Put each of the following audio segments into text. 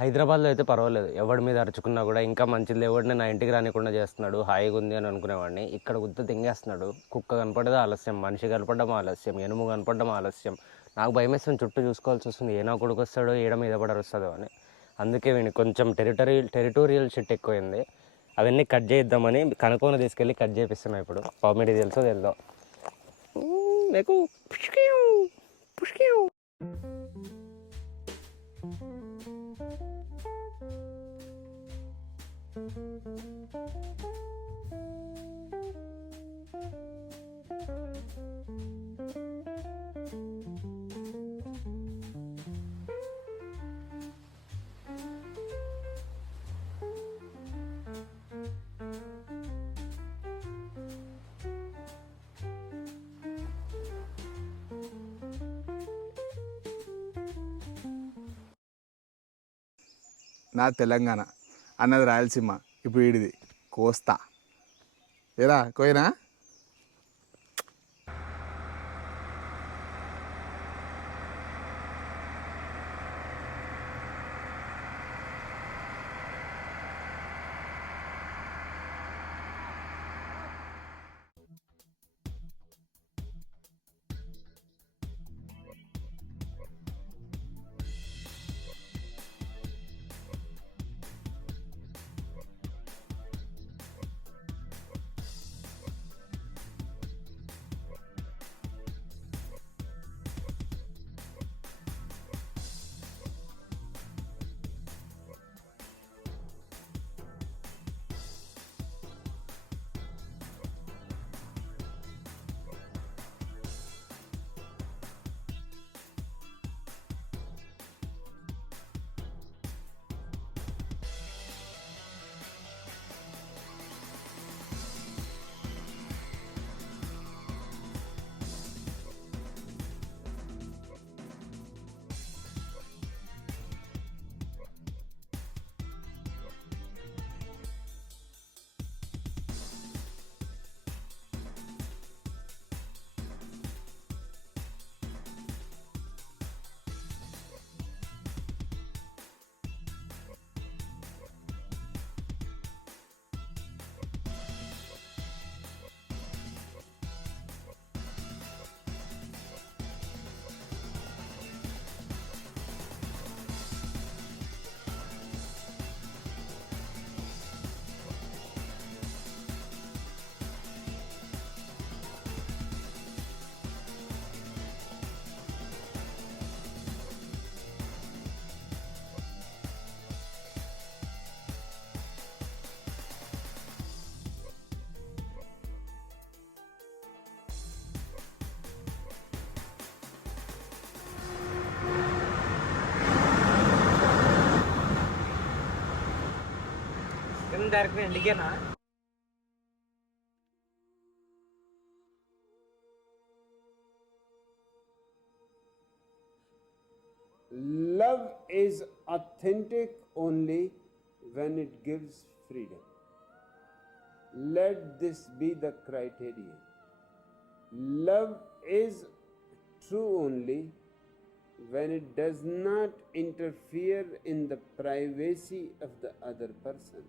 హైదరాబాద్లో అయితే పర్వాలేదు, ఎవడి మీద అరుచుకున్నా కూడా ఇంకా మంచిది, ఎవడిని నా ఇంటికి రానికుండా చేస్తున్నాడు, హాయిగా ఉంది అని అనుకునేవాడిని. ఇక్కడ గుద్ద తెంగేస్తున్నాడు. కుక్క కనపడేది ఆలస్యం, మనిషి కనపడడం ఆలస్యం, ఎనుము కనపడడం ఆలస్యం. నాకు భయం వేస్తుంది, చుట్టూ చూసుకోవాల్సి వస్తుంది, ఏ నా కొడుకు వస్తాడో ఏడ మీద పడరుస్తుందో అని. అందుకే వీని కొంచెం టెరిటోరియల్ షిట్ ఎక్కువైంది. అవన్నీ కట్ చేద్దామని కనుక్కొని తీసుకెళ్ళి కట్ చేపిస్తున్నాం ఇప్పుడు. కామెడీ తెలుసో తెలుదో మీకు నా తెలంగాణ అన్నది రాయలసీమ, ఇప్పుడు వీడిది కోస్తా. ఏరా Koyna? Direct ఇంటికేనా? Love is authentic only when it gives freedom. Let this be the criterion. Love is true only when it does not interfere in the privacy of the other person.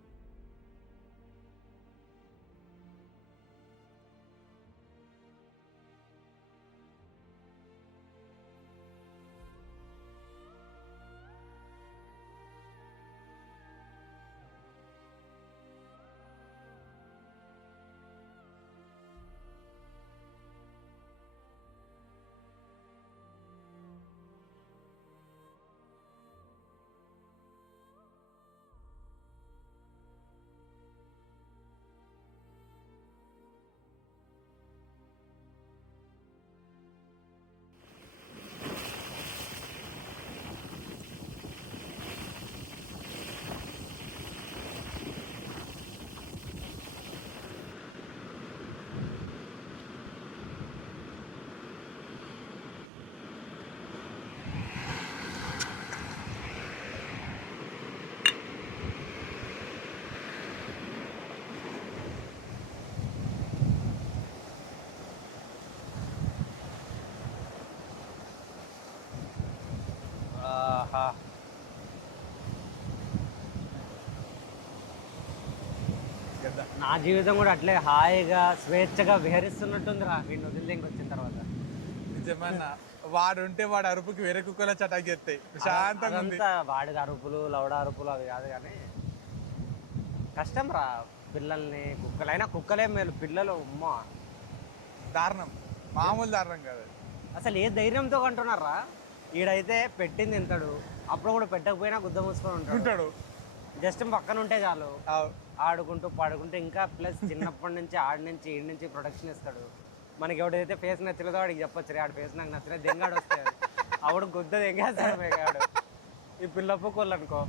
నా జీవితం కూడా అట్లే హాయిగా స్వేచ్ఛగా విహరిస్తున్నట్టుందిరా వీడిని వదిలి వచ్చిన తర్వాత. నిజమన్నా, వాడు ఉంటే వాడు అరుపుకి వేరే కుక్కల చటాకి చేస్తాయి. ప్రశాంతంగా ఉంది. అదంతా వాడికి అరుపులు లవడ అరుపులు అవి కాదు కానీ కష్టం రా పిల్లల్ని. కుక్కలైనా కుక్కలే మేలు, పిల్లలు ఉమ్మా దారుణం, మామూలు దారుణం కాదు. అసలు ఏ ధైర్యంతో కంటున్నారా? ఈడైతే పెట్టింది తింటాడు, అప్పుడు కూడా పెట్టకపోయినా గుద్ద మూసుకొని ఉంటాడు. జస్ట్ పక్కన ఉంటే చాలు ఆడుకుంటూ పాడుకుంటూ. ఇంకా ప్లస్ చిన్నప్పటి నుంచి ఆడి నుంచి ఈడి నుంచి ప్రొటెక్షన్ ఇస్తాడు. మనకి ఎవడైతే ఫేస్ నచ్చలేదో వాడికి చెప్పొచ్చు రే ఆడి ఫేస్ నాకు నచ్చలేదు, దెంగాడు వస్తాడు. ఆవిడ గుద్ద దెంగేస్తాడు మేగాడు. ఈ పిల్లప్పు కోళ్ళు అనుకో,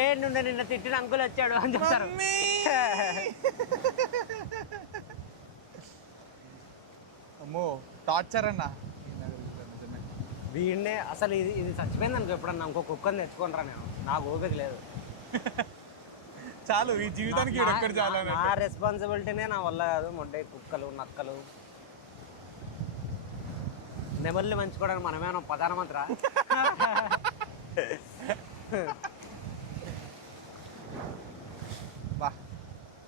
ఏ నుండి నిన్న తిట్టిన అంకులు వచ్చాడు అని చెప్తారు. అమ్మో టార్చర్ అన్న. వీడినే అసలు ఇది చచ్చిపోయింది అనుకో, ఎప్పుడన్నా ఇంకో కుక్కని తెచ్చుకోనరా నేను, నాకు ఓపిక లేదు. చాలు, ఈ జీవితానికి చాలా నా రెస్పాన్సిబిలిటీనే నా వల్ల కాదు. మొండే కుక్కలు నక్కలు నెమల్ని మంచుకోవడానికి మనమేమో ప్రధానమంత్రి. బా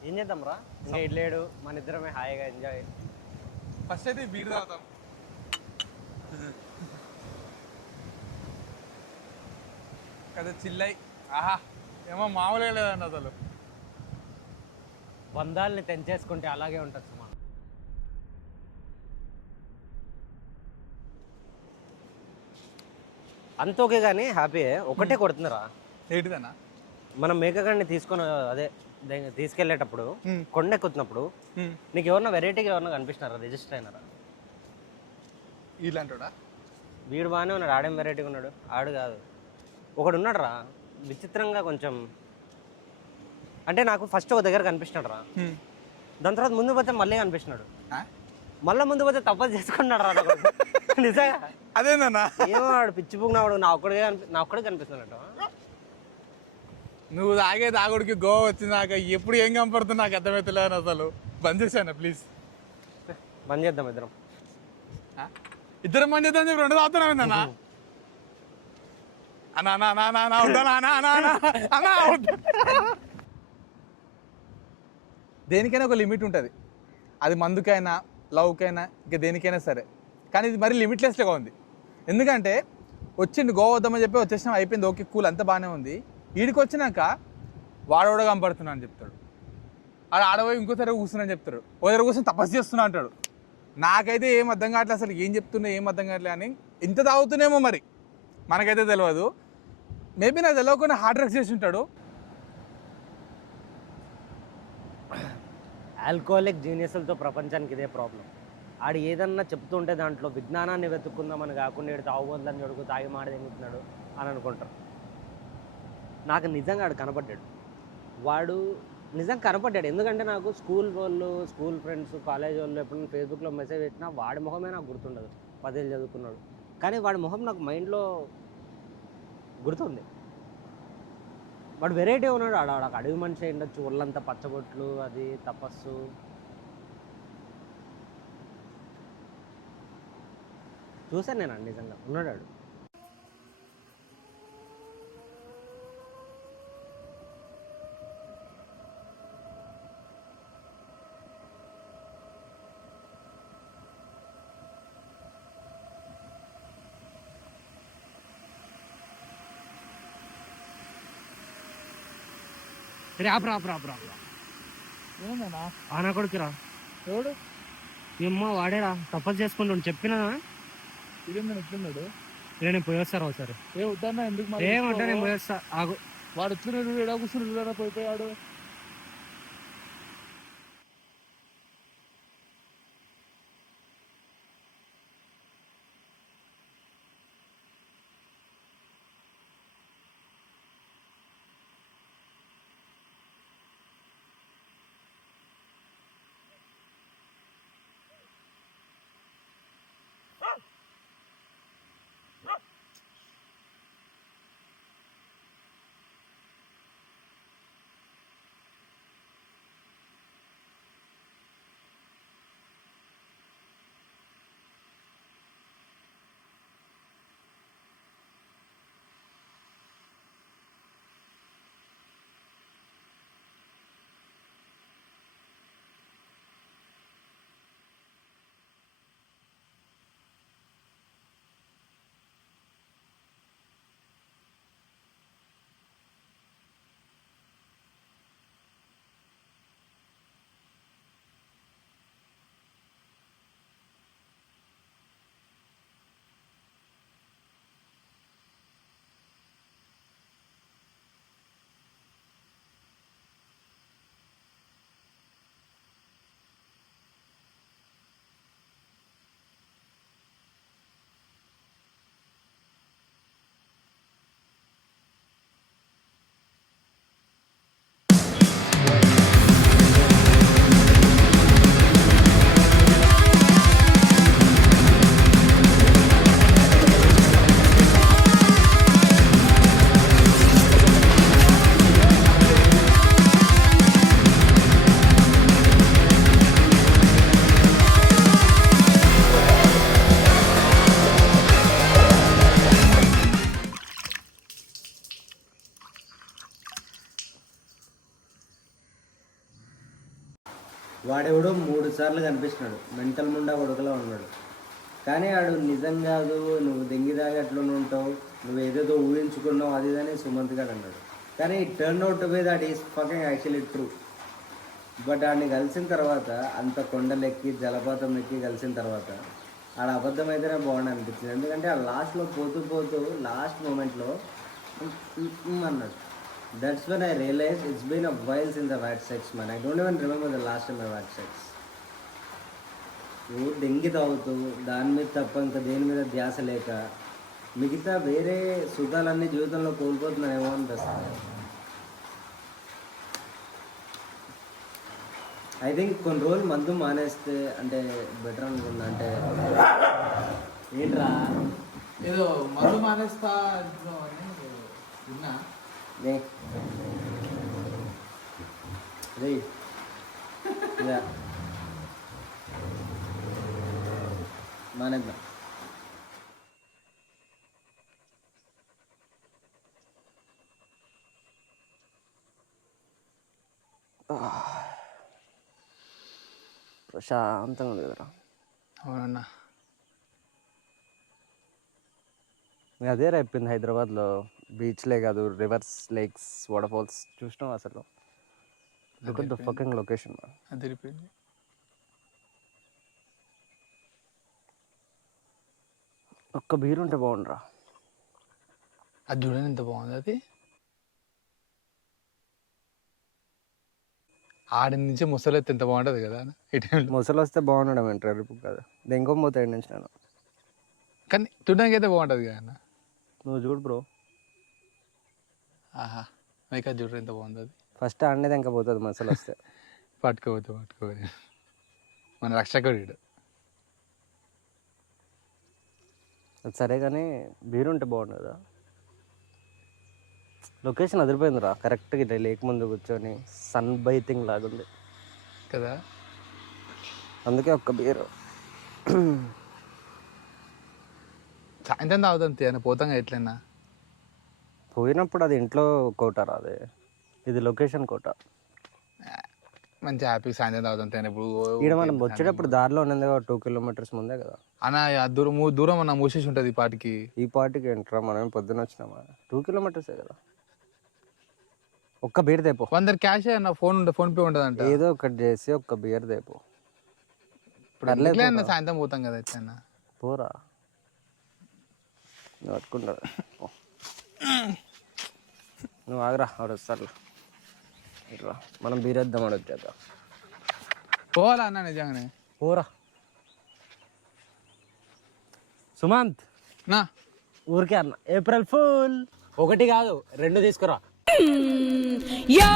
ఏం చేద్దాం రా, ఇంకా ఇడ్లేడు, మన ఇద్దరమే హాయిగా ఎంజాయ్. ఫస్ట్ అయితే బీర్ తాగుతాం. కదా చిల్లై, ఆహా ఏమో మామూలుగా లేదండి అసలు. బంధాలని తెంచేసుకుంటే అలాగే ఉంటుంది సుమా. అంత ఓకే కానీ హ్యాపీ. ఒకటే కొడుతుందిరా. ఏంటిదన్నా? మనం మేకగాడిని తీసుకొని అదే తీసుకెళ్ళేటప్పుడు కొండ ఎక్కుతున్నప్పుడు నీకు ఎవరన్నా వెరైటీగా ఎవరన్నా కనిపిస్తున్నారా? రిజిస్టర్ అయినారా? ఇలాంటోడా? వీడు బాగానే ఉన్నాడు, ఆడేం వెరైటీగా ఉన్నాడు. ఆడు కాదు, ఒకడు ఉన్నాడు రా విచిత్రంగా కొంచెం. అంటే నాకు ఫస్ట్ ఒక దగ్గర కనిపిస్తున్నాడు రా, దాని తర్వాత ముందు పోతే మళ్ళీ కనిపిస్తున్నాడు, మళ్ళీ ముందు పోతే తప్పదు చేసుకున్నాడు రా. నిజంగా అదేందన్నా? ఏమో వాడు పిచ్చి పుగ్గినాడు, నా ఒక్కడే కనిపిస్తున్నాడు. నువ్వు తాగే తాగుడికి గోవా వచ్చిందాక ఎప్పుడు ఏం కనపడుతుంది నాకు అర్థమవుతలేదు అసలు. బంద్ చేశాను ప్లీజ్. బంద్ చేద్దాం ఇద్దరం. ఇద్దరం బంద్ చేద్దాం చెప్పి రెండు తాగుతున్నావు ఏందన్నా? దేనికైనా ఒక లిమిట్ ఉంటుంది. అది మందుకైనా లవ్కైనా ఇంకా దేనికైనా సరే. కానీ ఇది మరీ లిమిట్లెస్గా ఉంది. ఎందుకంటే వచ్చిండు గోవా వద్దామని చెప్పి వచ్చేసినా, అయిపోయింది, ఓకే కూల్, అంతా బాగానే ఉంది. వీడికి వచ్చినాక వాడోడ కనపడుతున్నా అని చెప్తాడు, ఆడపోయి ఇంకోసారి కూర్చున్నాను చెప్తాడు, ఓ దగ్గర కూర్చొని తపస్సు చేస్తున్నా అంటాడు. నాకైతే ఏం అర్థం కావట్లేదు అసలు, ఏం చెప్తున్నా ఏం అర్థం కావట్లే అని. ఇంత తాగుతున్నామో మరి మనకైతే తెలియదు. మేబీ నాకు తెలియకుండా హార్డ్ డ్రగ్స్ చేసి ఉంటాడు. ఆల్కహాలిక్ జీనియస్లతో ప్రపంచానికి ఇదే ప్రాబ్లం. ఆడు ఏదన్నా చెప్తుంటే దాంట్లో విజ్ఞానాన్ని వెతుక్కుందామని కాకుండా ఏడు తాగుబోద్దని అడుగు తాగి మాట తెంగుతున్నాడు అని అనుకుంటారు. నాకు నిజంగా ఆడు కనపడ్డాడు, వాడు నిజంగా కనపడ్డాడు. ఎందుకంటే నాకు స్కూల్ వాళ్ళు, స్కూల్ ఫ్రెండ్స్, కాలేజ్ వాళ్ళు ఎప్పుడైనా ఫేస్బుక్లో మెసేజ్ పెట్టినా వాడి మొహమే నాకు గుర్తుండదు. 10 ఏళ్ళు చదువుకున్నాడు కానీ వాడి మొహం నాకు మైండ్లో గుర్తుంది. వాడు వెరైటీ ఉన్నాడు. ఆడ అడవి మనిషి ఉండొచ్చు, ఒళ్ళంతా పచ్చబొట్లు, అది తపస్సు. చూసాను నేను, నిజంగా ఉన్నాడు. రాపురా ఏమన్నా ఆనా కొడుకురా, ఎవడు ఏమ్మా వాడేరా తపస్సు చేసుకుంటాడు. చెప్పినా ఇదేందని ఎట్లున్నాడు? నేను పోయేస్తారా ఒకసారి? ఏ వద్దన్నా, ఎందుకు ఏమంటా నేను పోయేస్తా ఆగు. వాడు వచ్చినాడు, ఎడా కూర్చున్నాడు, పోయిపోయాడు. వాడెవడో 3 సార్లు కనిపిస్తున్నాడు, మెంటల్ ముండా కొడుకులా ఉన్నాడు. కానీ వాడు నిజం కాదు, నువ్వు దెంగి తాగేట్లు ఉంటావు, నువ్వు ఏదేదో ఊహించుకున్నావు అది ఇదని సుమంత్ గారు అన్నాడు. కానీ turn out by that is fucking actually true. But వాడిని కలిసిన తర్వాత, అంత కొండలెక్కి జలపాతం ఎక్కి కలిసిన తర్వాత ఆడ అబద్ధం అయితేనే బాగుండి అనిపించింది. ఎందుకంటే ఆ లాస్ట్లో పోతూ లాస్ట్ మూమెంట్లో అన్నాడు. That's when I realise it's been a while in the what sex man. I don't even remember the last time I what sex. నువ్వు దెంగి తాగుతూ దాని మీద తప్ప ఇంకా దేని మీద ధ్యాస లేక మిగతా వేరే సుఖాలన్నీ జీవితంలో కోల్పోతున్నాయేమో అనిపిస్తుంది. ఐ థింక్ కొన్ని రోజులు మందు మానేస్తే అంటే బెటర్ అనుకున్నా. అంటే ఏంట్రా ఏదో మందు మానేస్తా అని విన్నా. మానేద్దాం. ప్రశాంతంగా ఉంది కదరా. అవునన్నా. అదే అయిపోయింది హైదరాబాద్లో. బీచ్లే కాదు, రివర్స్, లేక్స్, వాటర్ ఫాల్స్ చూసినాం. అసలు look at the fucking location. అదిరిపోయింది. ఒక్క బీర్ ఉంటే బాగుండరా. అది చూడండి ఎంత బాగుంది. అది ఆడి నుంచి ముసలెత్తి ఎంత బాగుంటుంది కదా ఈ టైంలో. ముసలు వస్తే బాగుండడం ఏంటారు రేపు కదా, దెంగపోతాయి నుంచి నేను. కానీ చూడడానికి అయితే బాగుంటుంది కదా అన్న. నువ్వు చూడు బ్రో. ఆహా, మీకు అది చూడరు ఎంత బాగుంది. అది ఫస్ట్ ఆడనే దెంకపోతుంది ముసలు వస్తే. పట్టుకోపోతే మన రక్షకుడు. అది సరే కానీ బీర్ ఉంటే బాగుండు కదా. లొకేషన్ అదిరిపోయిందిరా. కరెక్ట్గా ఇట్లా లేక్ ముందు కూర్చొని సన్ బైతింగ్ లాగుంది కదా. అందుకే ఒక్క బీర్. సాయంత్రం తాగుతాం తీయన పోతాం ఎట్లయినా. పోయినప్పుడు అది ఇంట్లో కోటారా, అదే ఇది లొకేషన్ కోట. మంచి హ్యాపీ సాయంత్రం తాగుతాం తీయన. ఇప్పుడు ఇక్కడ మనం వచ్చేటప్పుడు దారిలో ఉన్నది 2 కిలోమీటర్స్ ముందే కదా అన్న. దూరం అన్న మూసేసి ఉంటుంది ఈ పాటికి. ఈ పార్టీకి ఏంట్రా, మనం పొద్దున వచ్చినామా? 2 కిలోమీటర్సే కదా. ఒక్క బీర్ దేపో. అందరు క్యాష్ అన్న, ఫోన్ పే ఉంటుంది అంట. ఏదో ఒకటి చేసి ఒక్క బీర్ దేపో. ఇప్పుడు అన్న సాయంత్రం పోతాం కదా ఎట్లయినా. పోరా, నువ్వు పట్టుకుంటా. నువ్వు ఆగరా, ఆవిడ వస్తారు. ఇట్లా మనం బీరేద్దాం ఆడ వచ్చేద్దాం. పోవాలా అన్న నిజంగానే. పోరా సుమంత్. నా ఊరికే అన్న, ఏప్రిల్ ఫుల్. 1 కాదు 2 తీసుకురా. Yo!